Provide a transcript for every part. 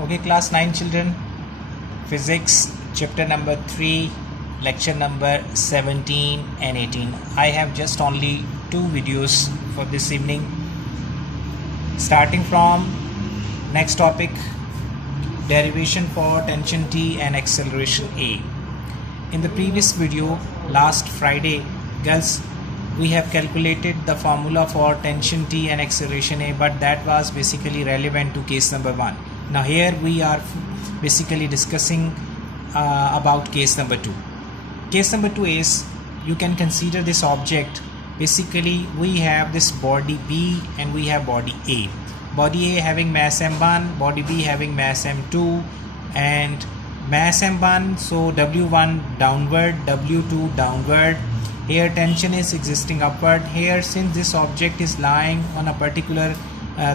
Okay, class 9 children, physics chapter number 3, lecture number 17 and 18. I have just only two videos for this evening. Starting from next topic, derivation for tension T and acceleration A. In the previous video, last Friday, girls, we have calculated the formula for tension T and acceleration A, but that was basically relevant to case number 1. Now here we are basically discussing about case number 2. Case number 2 is, you can consider this object. Basically we have this body B and we have body A. Body A having mass m1, body B having mass m2 and mass m1, so W1 downward, W2 downward. Here tension is existing upward. Here, since this object is lying on a particular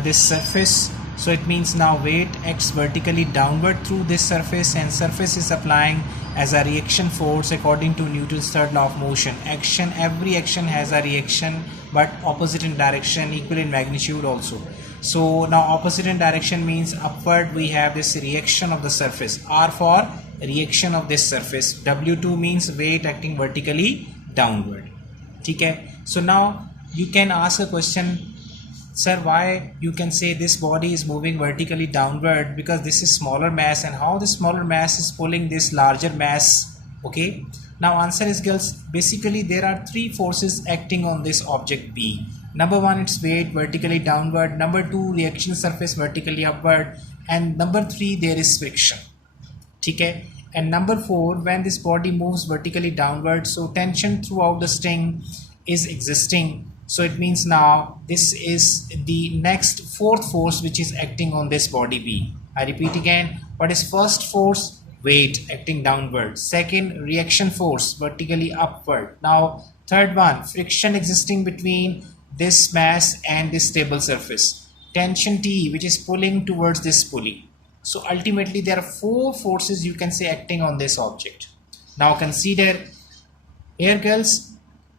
this surface, so it means now weight acts vertically downward through this surface, and surface is applying as a reaction force according to Newton's third law of motion. Every action has a reaction, but opposite in direction, equal in magnitude also. So now opposite in direction means upward we have this reaction of the surface. R for reaction of this surface. W2 means weight acting vertically downward. Okay. So now you can ask a question, sir, why you can say this body is moving vertically downward? Because this is smaller mass, and how this smaller mass is pulling this larger mass. Okay. Now answer is, girls, basically there are three forces acting on this object B. Number one, it's weight vertically downward. Number two, reaction surface vertically upward. And number three, there is friction. Okay. And number four, when this body moves vertically downward, so tension throughout the string is existing. So it means now this is the next fourth force which is acting on this body B. I repeat again, what is first force? Weight acting downward. Second, reaction force vertically upward. Now third one, friction existing between this mass and this stable surface. Tension T, which is pulling towards this pulley. So ultimately there are four forces you can say acting on this object. Now consider here, girls,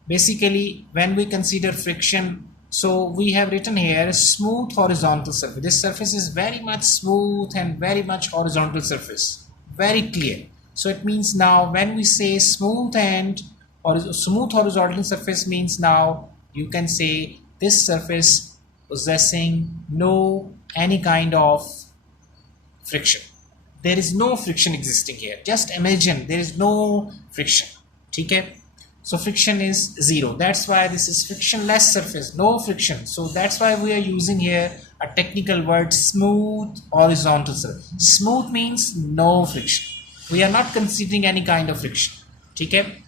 basically when we consider friction, so we have written here smooth horizontal surface. This surface is very much smooth and very much horizontal surface, very clear. So it means now when we say smooth horizontal surface means now you can say this surface possessing no any kind of friction. There is no friction existing here. Just imagine there is no friction. Okay? So friction is zero. That's why this is frictionless surface, no friction. So that's why we are using here a technical word, smooth horizontal surface. Smooth means no friction. We are not considering any kind of friction. Okay?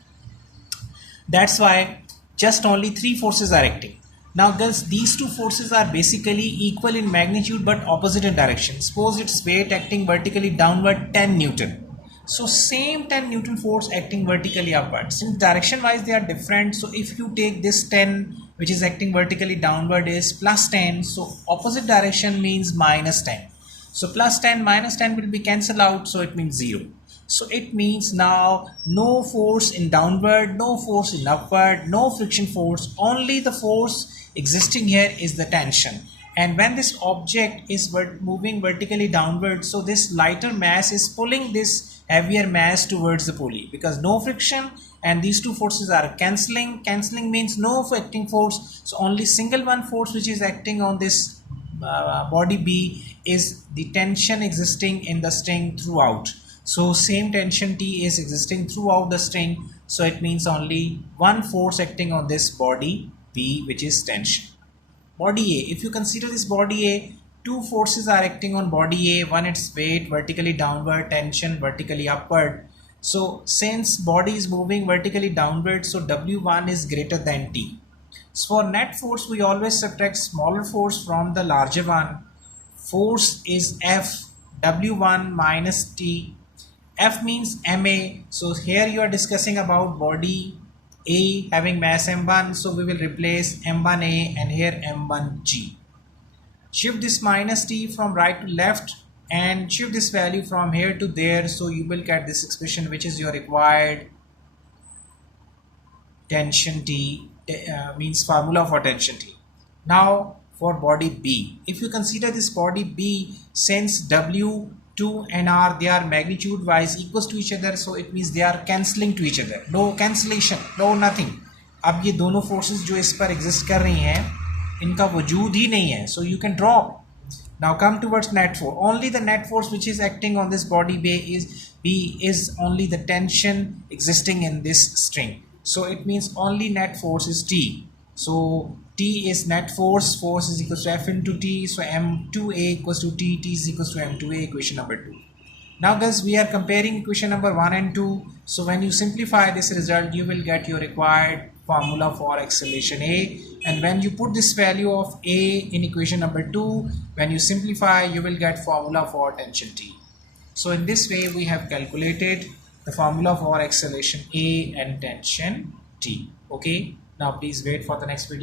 That's why just only three forces are acting. Now girls, these two forces are basically equal in magnitude but opposite in direction. Suppose it's weight acting vertically downward 10 Newton. So same 10 Newton force acting vertically upward. Since direction wise they are different, so if you take this 10 which is acting vertically downward is plus 10, so opposite direction means minus 10. So plus 10 minus 10 will be cancelled out, so it means 0. So it means now no force in downward, no force in upward, no friction force, only the force existing here is the tension. And when this object is moving vertically downward, so this lighter mass is pulling this heavier mass towards the pulley, because no friction and these two forces are cancelling. Cancelling means no acting force, so only single one force which is acting on this body B is the tension existing in the string throughout. So same tension T is existing throughout the string, so it means only one force acting on this body B, which is tension. Body A, if you consider this body A, two forces are acting on body A. One, it's weight vertically downward, tension vertically upward. So since body is moving vertically downward, so W1 is greater than T. So for net force, we always subtract smaller force from the larger one. Force is F, W1 minus T. F means MA. So here you are discussing about body A having mass m1, so we will replace m1A and here m1G. Shift this minus T from right to left and shift this value from here to there, so you will get this expression which is your required tension T, means formula for tension T. Now for body B, if you consider this body B, since W2 2 and r, they are magnitude wise equals to each other, so it means they are cancelling to each other. No cancellation, no nothing. अब ये दोनों forces जो इस पर exist कर रही हैं, इनका वजूद ही नहीं है, so you can drop. Now come towards net force. Only the net force which is acting on this body B is only the tension existing in this string. So it means only net force is T. So T is net force, force is equals to F into T, so M2A equals to T, T is equals to M2A, equation number 2. Now guys, we are comparing equation number 1 and 2. So when you simplify this result, you will get your required formula for acceleration A, and when you put this value of A in equation number 2, when you simplify, you will get formula for tension T. So in this way, we have calculated the formula for acceleration A and tension T. Okay, now please wait for the next video.